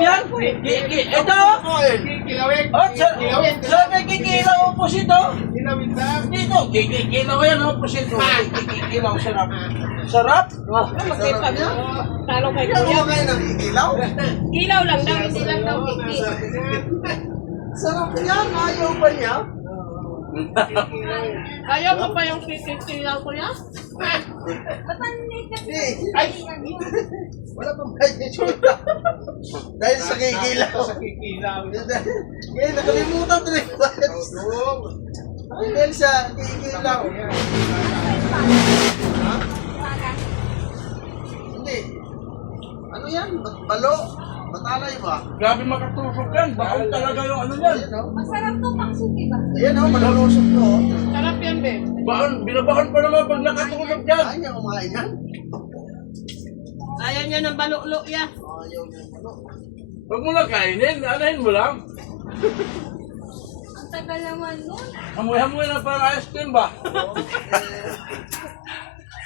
yan? Ito? Kilawin. Oh, sir, may kikilaw po sito. Kilawin lang. Dito, kikilaw yan po sito. Kikilaw, sarap. Sarap? Magkipag mo. Talo kay Ano Kuya. ba kayo nakikilaw? Kilaw lang daw, hindi lang daw kiki. Sarap yan. Ayaw ba niya? Ayaw mo pa yung kikilaw ko yan? Hindi. Ay! Wala pang budget. Dahil sa kikilaw. Sa kikilaw. Ngayon, nakalimutan tuloy ko. Dahil sa kikilaw. Ha? Hindi. Ano yan? Balo? Batalay ba? Grabe makatusok yan. Bakit talaga yung ano yan? Ayan o. Masarap to pangsuki ba? Ayan o, malulusok to. Sarap yan, be. Binabakan pa naman pag nakatulog yan. Ayaw niya kumain yan. Ayaw niya ng baluklo ya. Ayaw niya. Ano? Huwag mo lang kainin. Anahin mo lang. Ang tagal naman nun. Hamoy-hamoy na parang ice cream ba?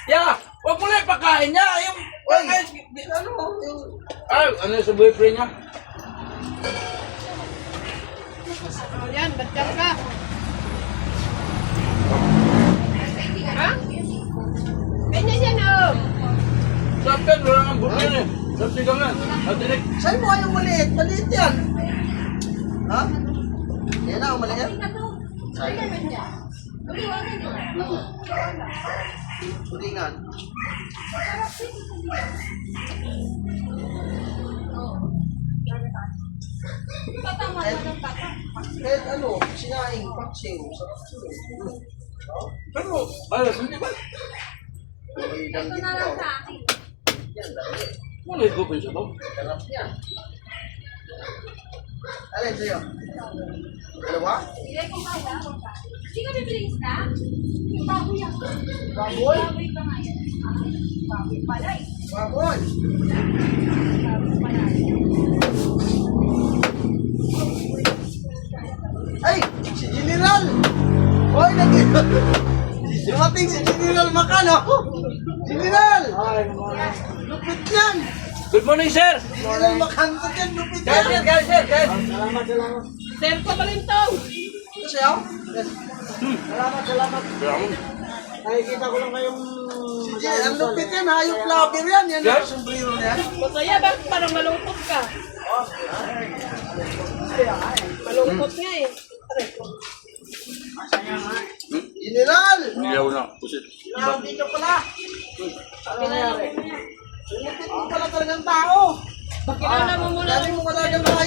Yeah! Huwag mo lang ipakain niya. Yung Oy! ice cream. Ano? Yung... Ay, ano yung sa boyfriend niya? O yan, batyan ka. Ha? Ganyan yan, oh. Sabihan, wala nang bukin eh. Sabi ka nga. Matinik. Saan mo yung maliit? Maliit yan. Ha? Yan na, maliit. Tulingan. Kahit ano, sinaing, paksing, sarap yun. Pero, alas, hindi ba? Ito na lang sa akin. Yan, dali. Ano yung gupin siya to? Sarap yan. Alin sa'yo? Dalawa? Bigay ko kaya. Hindi ka bibili isda? Yung baboy ako. Baboy? Baboy pa nga yan. Baboy pala eh. Baboy! Baboy pala. Ay! Si General! Hoy, dumating si General Macano! General! Lupit yan! Good morning, sir! General Macano yan, lupit Guys, yan! guys, sir, guys! Sir ko balintong. Ito sa'yo? Salamat. Nakikita ko lang kayong Ang lupit yan, hayop lover yan. Yan ang sombrero na yan. Masaya, bakit parang malungkot ka? Malungkot nga eh. General! Ilaw na. Pusit. Grabe ka pala! Ano nangyari? Lupit mo pala talagang tao! Kilala mo muna